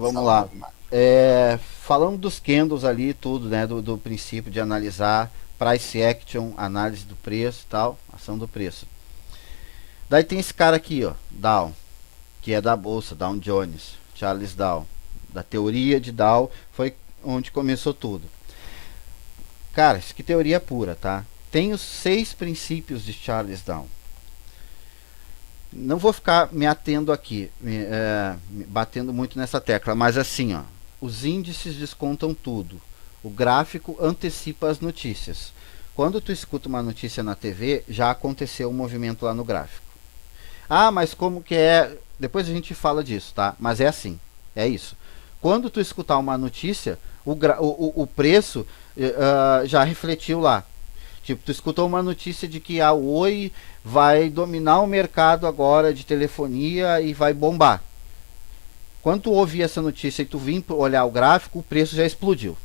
Vamos Fala um lá. pouco mais. Falando dos candles ali, tudo, né? Do princípio de analisar price action, análise do preço e tal, ação do preço. Daí tem esse cara aqui, ó, Dow, que é da bolsa, Dow Jones, Charles Dow, da teoria de Dow, foi onde começou tudo. Cara, isso aqui é teoria pura, tá? Tem os 6 princípios de Charles Dow. Não vou ficar me atendo aqui, batendo muito nessa tecla, mas assim, ó, os índices descontam tudo. O gráfico antecipa as notícias. Quando tu escuta uma notícia na TV, já aconteceu um movimento lá no gráfico. Ah, mas como que é? Depois a gente fala disso, tá? Mas é assim, é isso. Quando tu escutar uma notícia, o preço já refletiu lá. Tipo, tu escutou uma notícia de que a Oi vai dominar o mercado agora de telefonia e vai bombar. Quando tu ouvir essa notícia e tu vir olhar o gráfico, o preço já explodiu.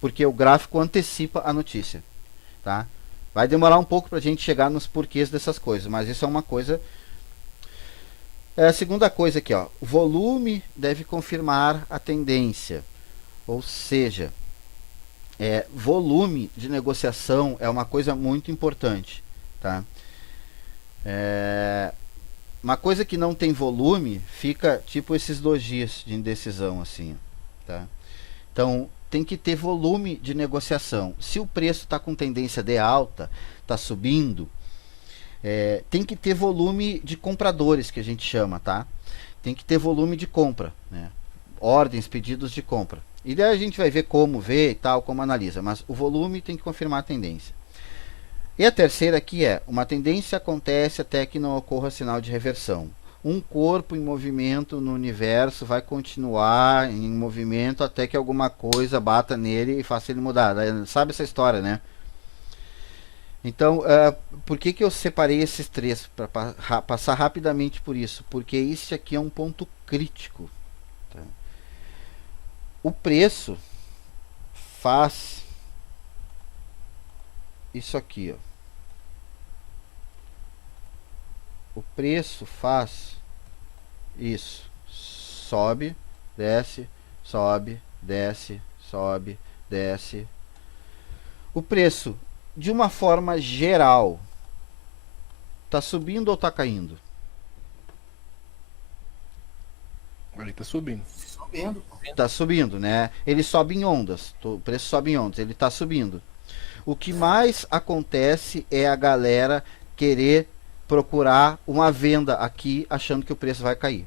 Porque o gráfico antecipa a notícia, tá? Vai demorar um pouco pra gente chegar nos porquês dessas coisas, mas isso é uma coisa. A segunda coisa aqui, ó, o volume deve confirmar a tendência. Ou seja, volume de negociação é uma coisa muito importante, tá? Uma coisa que não tem volume fica tipo esses dojis de indecisão assim, tá? Então tem que ter volume de negociação. Se o preço está com tendência de alta, está subindo, tem que ter volume de compradores que a gente chama, tá? Tem que ter volume de compra, né? Ordens, pedidos de compra. E daí a gente vai ver como vê e tal, como analisa, mas o volume tem que confirmar a tendência. E a terceira aqui é: uma tendência acontece até que não ocorra sinal de reversão. Um corpo em movimento no universo vai continuar em movimento até que alguma coisa bata nele e faça ele mudar. Sabe essa história, né? Então, por que eu separei esses três? Para passar rapidamente por isso. Porque isso aqui é um ponto crítico. Tá? O preço faz isso aqui, ó. O preço faz isso. Sobe, desce, sobe, desce, sobe, desce. O preço, de uma forma geral, tá subindo ou tá caindo? Ele tá subindo. Subindo, pô. Tá subindo, né? Ele sobe em ondas. O preço sobe em ondas. Ele tá subindo. O que mais acontece é a galera querer procurar uma venda aqui achando que o preço vai cair.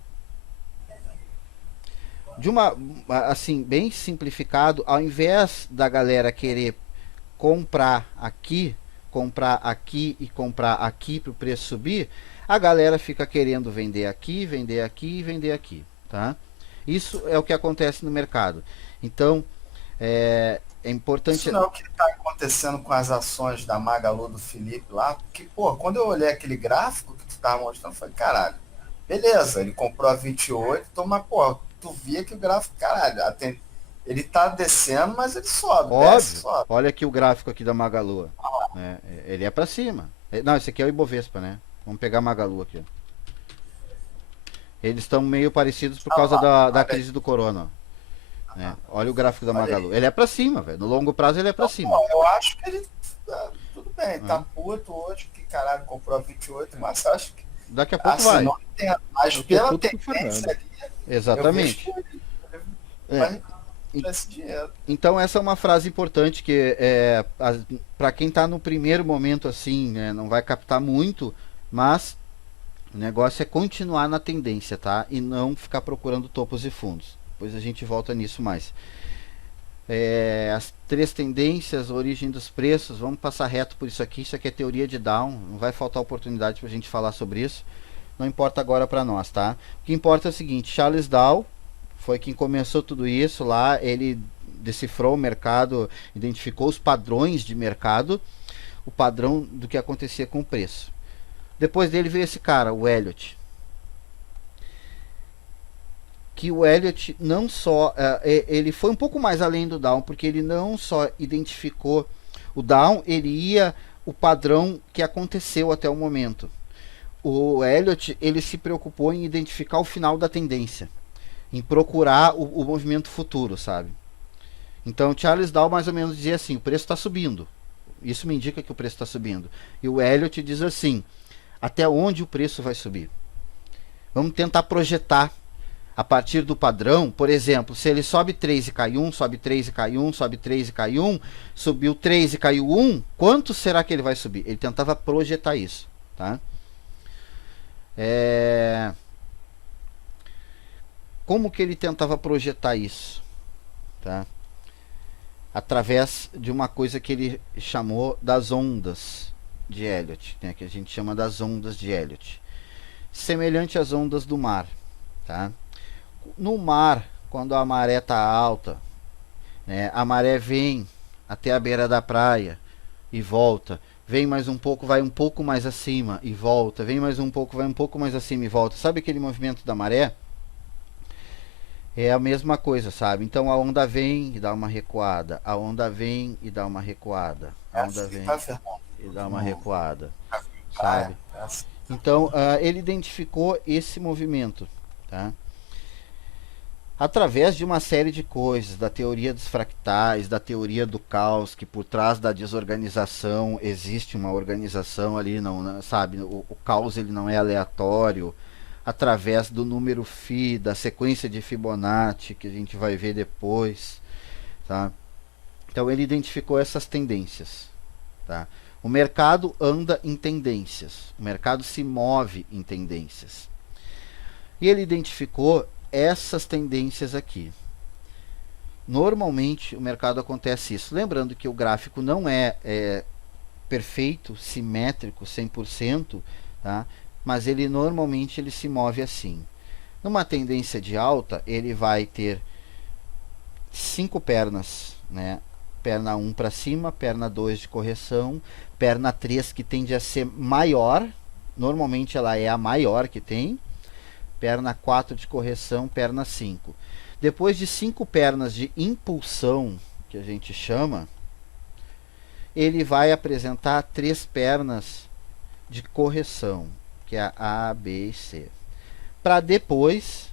De uma assim, bem simplificado, ao invés da galera querer comprar aqui e comprar aqui para o preço subir, a galera fica querendo vender aqui, vender aqui e vender aqui, tá? Isso é o que acontece no mercado. Então, é Isso importante. não é o que está acontecendo com as ações da Magalu do Felipe lá, porque, pô, quando eu olhei aquele gráfico que tu estava mostrando, eu falei, caralho, beleza, ele comprou a 28, então, mas, pô, tu via que o gráfico, caralho, ele tá descendo, mas ele sobe, desce, Óbvio, sobe. olha aqui o gráfico aqui da Magalu, né? Ele é para cima. Não, esse aqui é o Ibovespa, né? Vamos pegar a Magalu aqui. Eles estão meio parecidos por Ah causa lá, da olha aí, crise do corona, né? Olha o gráfico da olha Magalu. aí. Ele é para cima, velho. No longo prazo ele é para Então, cima, pô, eu acho que ele, tudo bem, tá né? puto hoje, que caralho, comprou a 28, mas acho que, Daqui a pouco assim, vai. não entendo, mas Eu tô pela puto com o tendência Fernando. ali, eu vejo que Exatamente. ele É. vai tirar esse dinheiro. Então essa é uma frase importante que para quem está no primeiro momento assim, né, não vai captar muito, mas o negócio é continuar na tendência, tá? E não ficar procurando topos e fundos. Depois a gente volta nisso mais. As 3 tendências, a origem dos preços, vamos passar reto por isso aqui. Isso aqui é teoria de Down, não vai faltar oportunidade para a gente falar sobre isso. Não importa agora para nós, tá? O que importa é o seguinte: Charles Dow foi quem começou tudo isso lá. Ele decifrou o mercado, identificou os padrões de mercado, o padrão do que acontecia com o preço. Depois dele veio esse cara, o Elliott. Que o Elliott não só ele foi um pouco mais além do Down, porque ele não só identificou o Down, ele ia o padrão que aconteceu até o momento. O Elliott ele se preocupou em identificar o final da tendência. em procurar o movimento futuro, sabe? Então Charles Dow mais ou menos dizia assim, o preço está subindo. Isso me indica que o preço está subindo. E o Elliott diz assim, até onde o preço vai subir? Vamos tentar projetar a partir do padrão, por exemplo, se ele sobe 3 e cai 1, sobe 3 e cai 1, sobe 3 e cai 1, subiu 3 e caiu 1, quanto será que ele vai subir? Ele tentava projetar isso, tá? Como que ele tentava projetar isso? Tá? Através de uma coisa que ele chamou das ondas de Elliott, né? Que a gente chama das ondas de Elliott. Semelhante às ondas do mar, tá? No mar, quando a maré está alta, né, a maré vem até a beira da praia e volta, vem mais um pouco, vai um pouco mais acima e volta, vem mais um pouco, vai um pouco mais acima e volta. Sabe aquele movimento da maré? É a mesma coisa, sabe? Então a onda vem e dá uma recuada, a onda vem e dá uma recuada, a onda vem e dá uma recuada, sabe? Então ele identificou esse movimento, tá? Através de uma série de coisas, da teoria dos fractais, da teoria do caos, que por trás da desorganização existe uma organização ali, não, sabe? O caos ele não é aleatório, através do número Φ, da sequência de Fibonacci, que a gente vai ver depois, tá? Então ele identificou essas tendências, tá? O mercado anda em tendências, o mercado se move em tendências. E ele identificou essas tendências aqui. Normalmente o mercado acontece isso. Lembrando que o gráfico não é perfeito, simétrico, 100%, tá? Mas ele normalmente ele se move assim. Numa tendência de alta, ele vai ter 5 pernas, né? Perna 1 para cima, perna 2 de correção, perna 3 que tende a ser maior, normalmente ela é a maior que tem, perna 4 de correção, perna 5. Depois de 5 pernas de impulsão, que a gente chama, ele vai apresentar 3 pernas de correção, que é a A, B e C. Para depois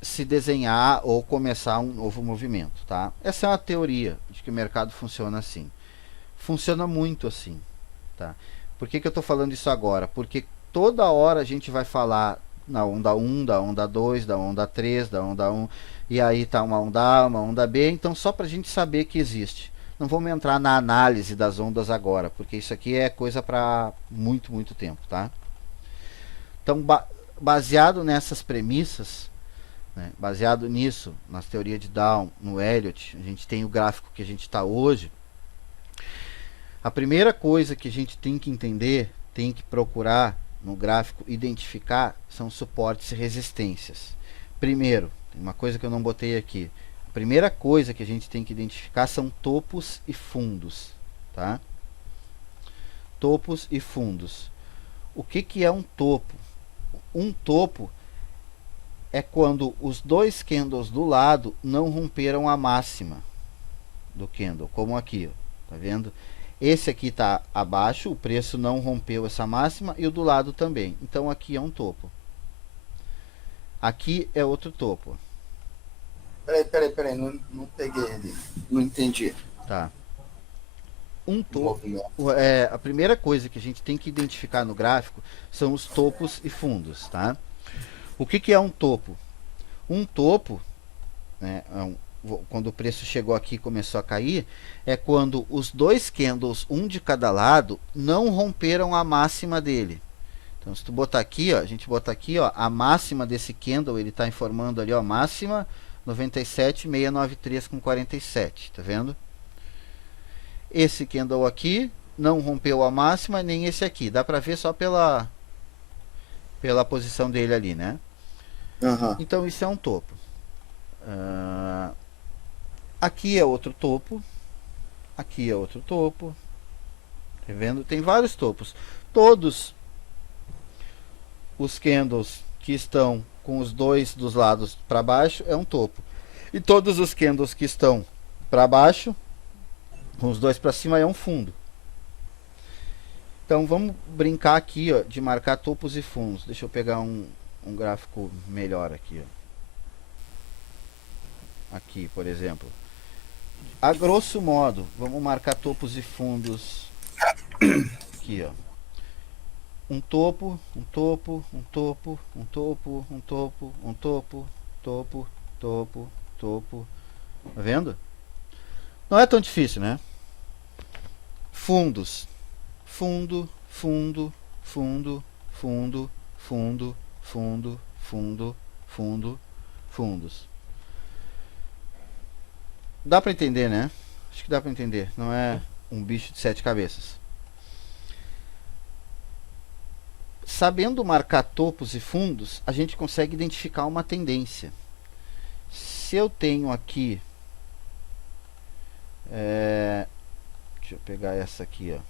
se desenhar ou começar um novo movimento, tá? Essa é uma teoria de que o mercado funciona assim. Funciona muito assim, tá? Por que eu estou falando isso agora? Porque toda hora a gente vai falar na onda 1, da onda 2, da onda 3, da onda 1, e aí tá uma onda A, uma onda B, então só para a gente saber que existe. Não vamos entrar na análise das ondas agora, porque isso aqui é coisa para muito, muito tempo, tá? Então, baseado nessas premissas, né, baseado nisso, nas teorias de Down, no Elliott, a gente tem o gráfico que a gente está hoje. A primeira coisa que a gente tem que entender, tem que procurar no gráfico, identificar, são suportes e resistências. Primeiro, tem uma coisa que eu não botei aqui. A primeira coisa que a gente tem que identificar são topos e fundos, tá? Topos e fundos. O que é um topo? Um topo é quando os dois candles do lado não romperam a máxima do candle, como aqui, ó, tá vendo? Esse aqui está abaixo, o preço não rompeu essa máxima e o do lado também. Então aqui é um topo. Aqui é outro topo. Peraí, não peguei ele, não entendi. Tá. Um topo. A primeira coisa que a gente tem que identificar no gráfico são os topos e fundos, tá? O que é um topo? Um topo, né, quando o preço chegou aqui e começou a cair, é quando os dois candles, um de cada lado, não romperam a máxima dele. Então, se tu botar aqui, ó, a gente botar aqui, ó, a máxima desse candle, ele está informando ali, ó, máxima 97,693 com 47, tá vendo? Esse candle aqui não rompeu a máxima, nem esse aqui. Dá para ver só pela posição dele ali, né? Uhum. Então isso é um topo. Aqui é outro topo. Aqui é outro topo. Tá vendo? Tem vários topos. Todos os candles que estão com os dois dos lados para baixo é um topo. E todos os candles que estão para baixo, com os dois para cima, é um fundo. Então vamos brincar aqui, ó, de marcar topos e fundos. Deixa eu pegar um um gráfico melhor aqui, ó. Aqui, por exemplo. A grosso modo, vamos marcar topos e fundos aqui, ó. Um topo, um topo, um topo, um topo, um topo, um topo, topo, topo, topo. Tá vendo? Não é tão difícil, né? Fundos. Fundo, fundo, fundo, fundo, fundo, fundo, fundo, fundo, fundos. Dá pra entender, né? Acho que dá pra entender. Não é um bicho de 7 cabeças. Sabendo marcar topos e fundos, a gente consegue identificar uma tendência. Se eu tenho aqui... deixa eu pegar essa aqui, ó.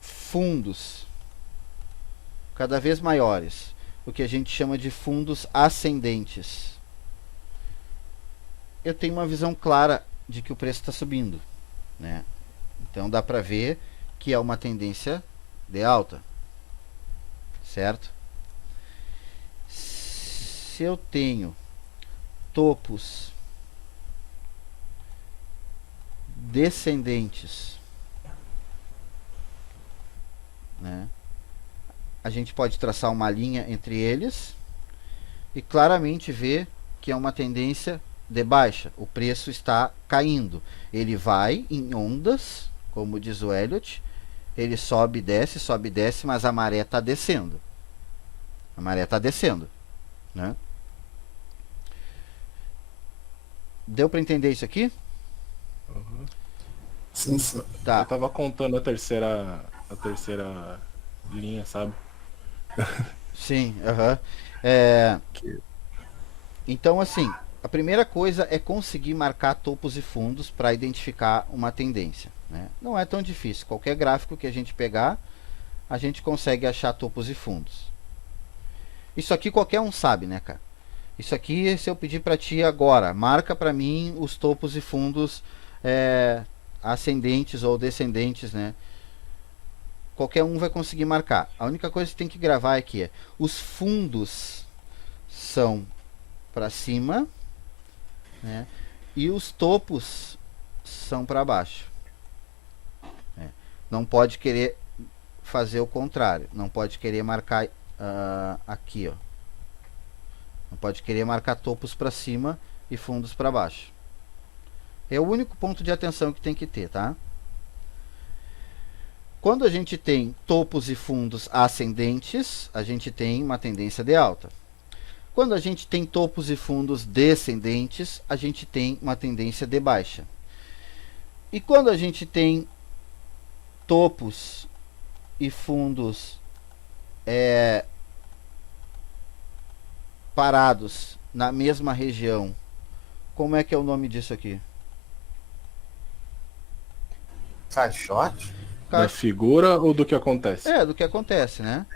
Fundos cada vez maiores, o que a gente chama de fundos ascendentes. Eu tenho uma visão clara de que o preço está subindo, né? Então dá para ver que é uma tendência de alta, certo? Se eu tenho topos descendentes, né, a gente pode traçar uma linha entre eles e claramente ver que é uma tendência de baixa. O preço está caindo. Ele vai em ondas, como diz o Elliott. Ele sobe e desce, mas a maré está descendo. A maré está descendo, né? Deu para entender isso aqui? Uhum. Sim, sim. Tá. Eu tava contando a terceira linha, sabe? Sim, aham. Então, assim, a primeira coisa é conseguir marcar topos e fundos para identificar uma tendência, né? Não é tão difícil. Qualquer gráfico que a gente pegar, a gente consegue achar topos e fundos. Isso aqui qualquer um sabe, né, cara? Isso aqui, se eu pedir para ti agora, marca para mim os topos e fundos ascendentes ou descendentes, né? Qualquer um vai conseguir marcar. A única coisa que tem que gravar aqui é os fundos são para cima, né? E os topos são para baixo. Não pode querer fazer o contrário. Não pode querer marcar aqui, ó. Não pode querer marcar topos para cima e fundos para baixo. É o único ponto de atenção que tem que ter, tá? Quando a gente tem topos e fundos ascendentes, a gente tem uma tendência de alta. Quando a gente tem topos e fundos descendentes, a gente tem uma tendência de baixa. E quando a gente tem topos e fundos parados na mesma região, como é que é o nome disso aqui? Caixote? Da figura ou do que acontece? Do que acontece, né?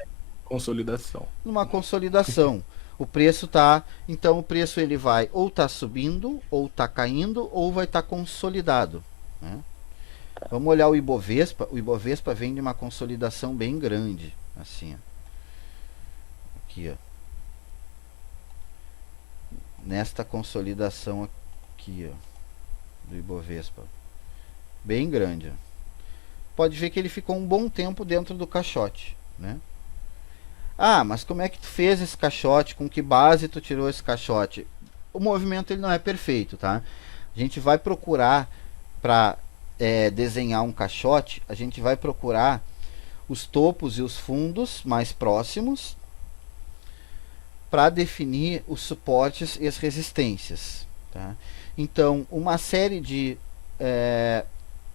Consolidação. Numa consolidação. O preço tá, então o preço ele vai ou tá subindo, ou tá caindo, ou vai estar consolidado, né? Vamos olhar o Ibovespa. O Ibovespa vem de uma consolidação bem grande, assim, ó. Aqui, ó. Nesta consolidação aqui, ó, do Ibovespa, bem grande, ó. Pode ver que ele ficou um bom tempo dentro do caixote, né? Ah, mas como é que tu fez esse caixote? Com que base tu tirou esse caixote? O movimento ele não é perfeito, tá? A gente vai procurar para desenhar um caixote, a gente vai procurar os topos e os fundos mais próximos para definir os suportes e as resistências, tá? Então, uma série de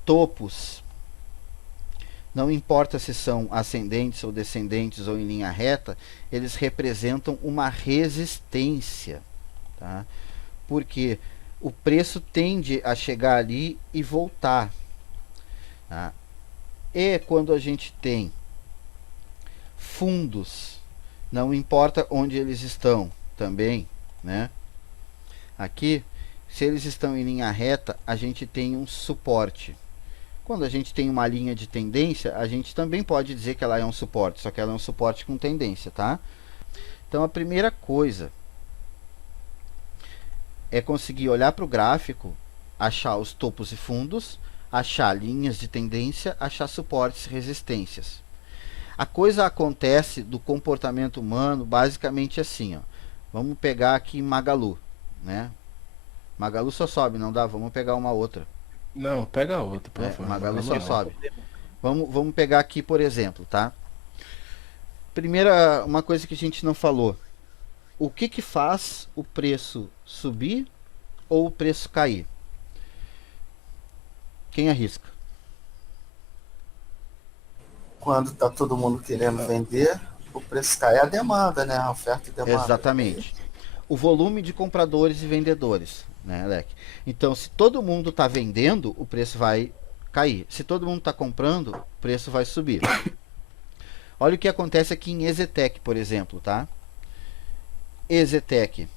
topos, não importa se são ascendentes ou descendentes ou em linha reta, eles representam uma resistência, tá? Porque o preço tende a chegar ali e voltar, tá? E quando a gente tem fundos, não importa onde eles estão também, né? Aqui, se eles estão em linha reta, a gente tem um suporte. Quando a gente tem uma linha de tendência, a gente também pode dizer que ela é um suporte, só que ela é um suporte com tendência, tá? Então a primeira coisa é conseguir olhar para o gráfico, achar os topos e fundos, achar linhas de tendência, achar suportes e resistências. A coisa acontece do comportamento humano basicamente assim, ó. Vamos pegar aqui Magalu, né? Magalu só sobe, não dá? Vamos pegar uma outra. Não, pega a outra, por É, favor. Magalu só não. sobe. Vamos pegar aqui, por exemplo, tá? Primeira, uma coisa que a gente não falou. O que que faz o preço subir ou o preço cair? Quem arrisca? Quando tá todo mundo querendo vender, o preço cai, é a demanda, né? A oferta e demanda. Exatamente. O volume de compradores e vendedores, né, Alec? Então, se todo mundo está vendendo, o preço vai cair. Se todo mundo está comprando, o preço vai subir. Olha o que acontece aqui em Exetec, por exemplo, tá? Exetec.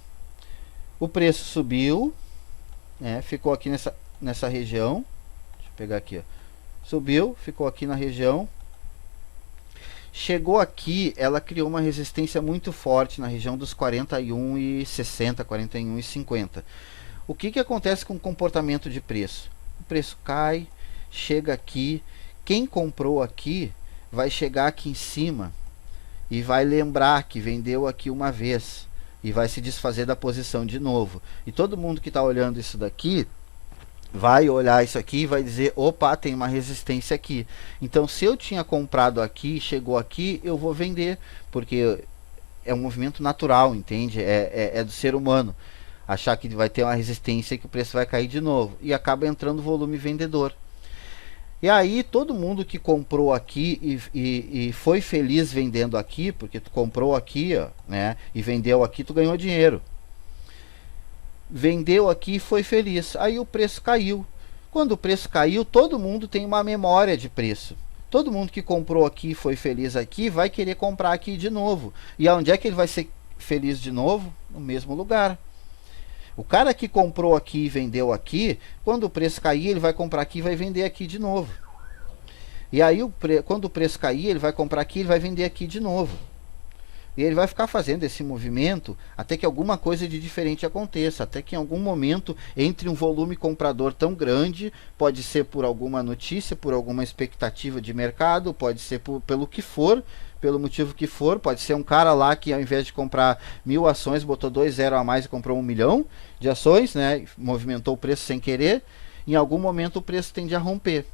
O preço subiu, né, ficou aqui nessa região. Deixa eu pegar aqui, ó. Subiu, ficou aqui na região. Chegou aqui, ela criou uma resistência muito forte na região dos 41,60, 41,50. O que que acontece com o comportamento de preço? O preço cai, chega aqui, quem comprou aqui vai chegar aqui em cima e vai lembrar que vendeu aqui uma vez e vai se desfazer da posição de novo. E todo mundo que está olhando isso daqui vai olhar isso aqui e vai dizer, opa, tem uma resistência aqui. Então, se eu tinha comprado aqui, chegou aqui, eu vou vender, porque é um movimento natural, entende? É do ser humano achar que vai ter uma resistência e que o preço vai cair de novo. E acaba entrando volume vendedor. E aí, todo mundo que comprou aqui e foi feliz vendendo aqui, porque tu comprou aqui, ó, né, e vendeu aqui, tu ganhou dinheiro. Vendeu aqui e foi feliz. Aí o preço caiu. Quando o preço caiu, todo mundo tem uma memória de preço. Todo mundo que comprou aqui e foi feliz aqui vai querer comprar aqui de novo. E aonde é que ele vai ser feliz de novo? No mesmo lugar. O cara que comprou aqui e vendeu aqui, quando o preço cair, ele vai comprar aqui e vai vender aqui de novo. E aí, quando o preço cair, ele vai comprar aqui e vai vender aqui de novo. E ele vai ficar fazendo esse movimento até que alguma coisa de diferente aconteça, até que em algum momento entre um volume comprador tão grande, pode ser por alguma notícia, por alguma expectativa de mercado, pode ser pelo que for, pelo motivo que for, pode ser um cara lá que ao invés de comprar 1000 ações, botou 2 zero a mais e comprou 1 milhão de ações, né? Movimentou o preço sem querer, em algum momento o preço tende a romper.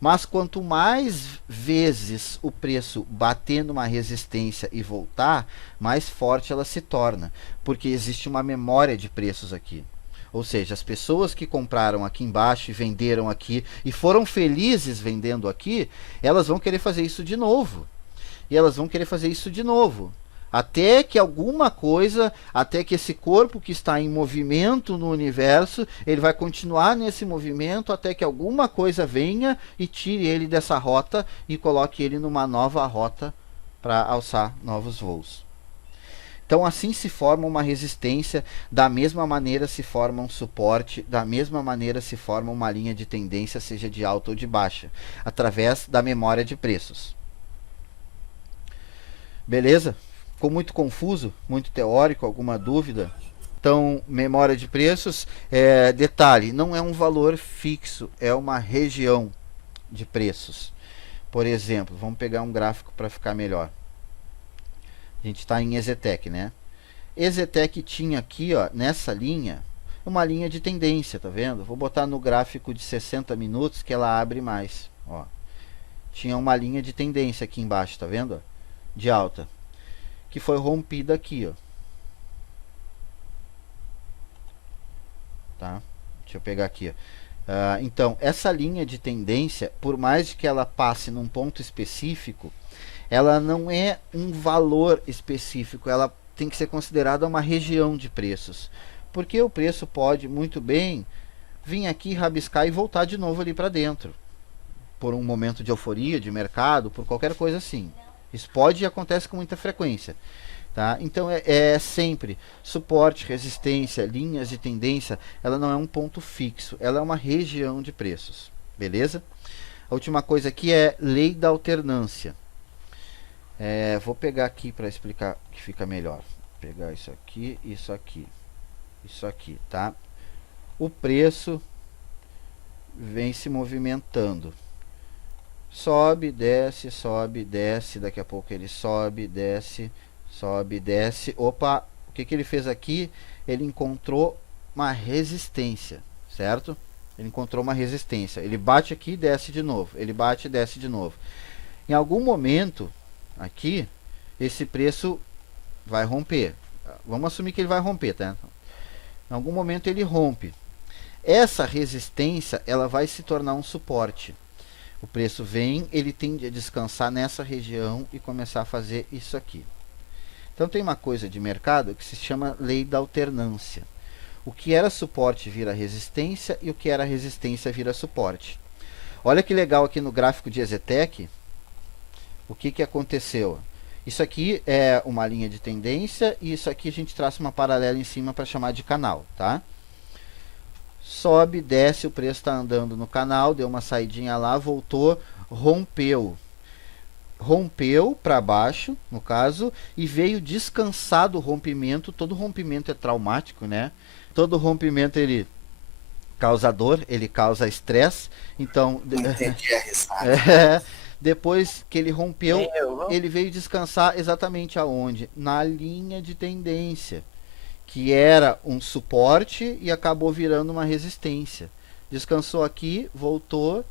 Mas quanto mais vezes o preço bater numa resistência e voltar, mais forte ela se torna, porque existe uma memória de preços aqui. Ou seja, as pessoas que compraram aqui embaixo e venderam aqui e foram felizes vendendo aqui, elas vão querer fazer isso de novo. E elas vão querer fazer isso de novo. Até que alguma coisa, até que esse corpo que está em movimento no universo, ele vai continuar nesse movimento até que alguma coisa venha e tire ele dessa rota e coloque ele numa nova rota para alçar novos voos. Então assim se forma uma resistência, da mesma maneira se forma um suporte, da mesma maneira se forma uma linha de tendência, seja de alta ou de baixa, através da memória de preços. Beleza? Ficou muito confuso, muito teórico, alguma dúvida? Então, memória de preços, detalhe, não é um valor fixo, é uma região de preços. Por exemplo, vamos pegar um gráfico para ficar melhor. A gente está em Exetec, né? Exetec tinha aqui, ó, nessa linha, uma linha de tendência, tá vendo? Vou botar no gráfico de 60 minutos que ela abre mais, ó. Tinha uma linha de tendência aqui embaixo, tá vendo? De alta, que foi rompida aqui, ó. Tá? Deixa eu pegar aqui, ó. Então, essa linha de tendência, por mais que ela passe num ponto específico, ela não é um valor específico, ela tem que ser considerada uma região de preços, porque o preço pode muito bem vir aqui, rabiscar e voltar de novo ali para dentro, por um momento de euforia de mercado, por qualquer coisa assim. Isso pode e acontece com muita frequência. Tá? Então é sempre suporte, resistência, linhas de tendência, ela não é um ponto fixo, ela é uma região de preços. beleza? A última coisa aqui é lei da alternância. Vou pegar aqui para explicar que fica melhor. Vou pegar isso aqui, isso aqui, tá? O preço vem se movimentando. Sobe, desce, daqui a pouco ele sobe, desce. Opa, o que ele fez aqui? Ele encontrou uma resistência, certo? Ele encontrou uma resistência. Ele bate aqui e desce de novo. Ele bate e desce de novo. Em algum momento, aqui, esse preço vai romper. Vamos assumir que ele vai romper, tá? Em algum momento ele rompe. Essa resistência, ela vai se tornar um suporte. O preço vem, ele tende a descansar nessa região e começar a fazer isso aqui. Então tem uma coisa de mercado que se chama lei da alternância. O que era suporte vira resistência e o que era resistência vira suporte. Olha que legal aqui no gráfico de EZTEC, o que aconteceu. Isso aqui é uma linha de tendência e isso aqui a gente traça uma paralela em cima para chamar de canal, tá? Sobe, desce, o preço está andando no canal, deu uma saidinha lá, voltou, rompeu para baixo, no caso, e veio descansar do rompimento. Todo rompimento é traumático, né? Todo rompimento ele causa dor, ele causa estresse. Então, Entendi a risada. depois que ele rompeu, ele veio descansar exatamente aonde? Na linha de tendência, que era um suporte e acabou virando uma resistência. Descansou aqui, voltou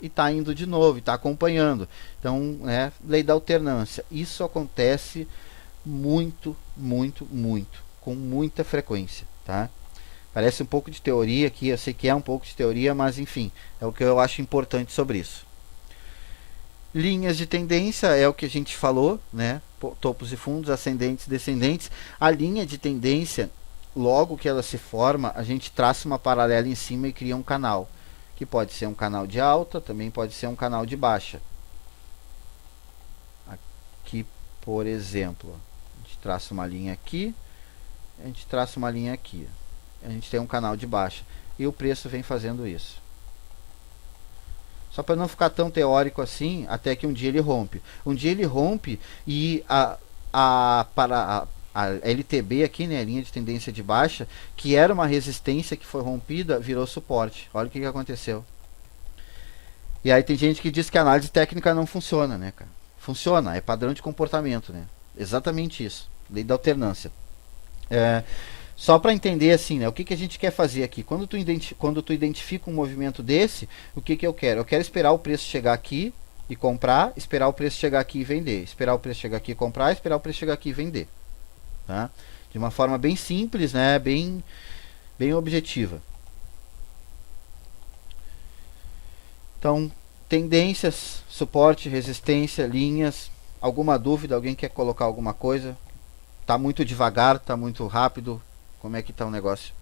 e está indo de novo, está acompanhando. Então, lei da alternância. Isso acontece muito, com muita frequência, tá? Parece um pouco de teoria aqui, eu sei que é um pouco de teoria, mas enfim, é o que eu acho importante sobre isso. Linhas de tendência é o que a gente falou, né? Topos e fundos, ascendentes, descendentes. A linha de tendência, logo que ela se forma, a gente traça uma paralela em cima e cria um canal, que pode ser um canal de alta, também pode ser um canal de baixa. Aqui, por exemplo, a gente traça uma linha aqui, a gente traça uma linha aqui. A gente tem um canal de baixa e o preço vem fazendo isso. Só para não ficar tão teórico assim, até que um dia ele rompe. Um dia ele rompe e a LTB aqui, né, a linha de tendência de baixa, que era uma resistência que foi rompida, virou suporte. Olha o que aconteceu. E aí tem gente que diz que a análise técnica não funciona, né, cara? Funciona, é padrão de comportamento, né? Exatamente isso. Lei da alternância. Só para entender assim, né, o que a gente quer fazer aqui. Quando tu identifica um movimento desse, o que eu quero? Eu quero esperar o preço chegar aqui e comprar, esperar o preço chegar aqui e vender, esperar o preço chegar aqui e comprar, esperar o preço chegar aqui e vender, tá? De uma forma bem simples, né, bem objetiva. Então, tendências, suporte, resistência, linhas. Alguma dúvida? Alguém quer colocar alguma coisa? Tá muito devagar, tá muito rápido? Como é que tá o negócio?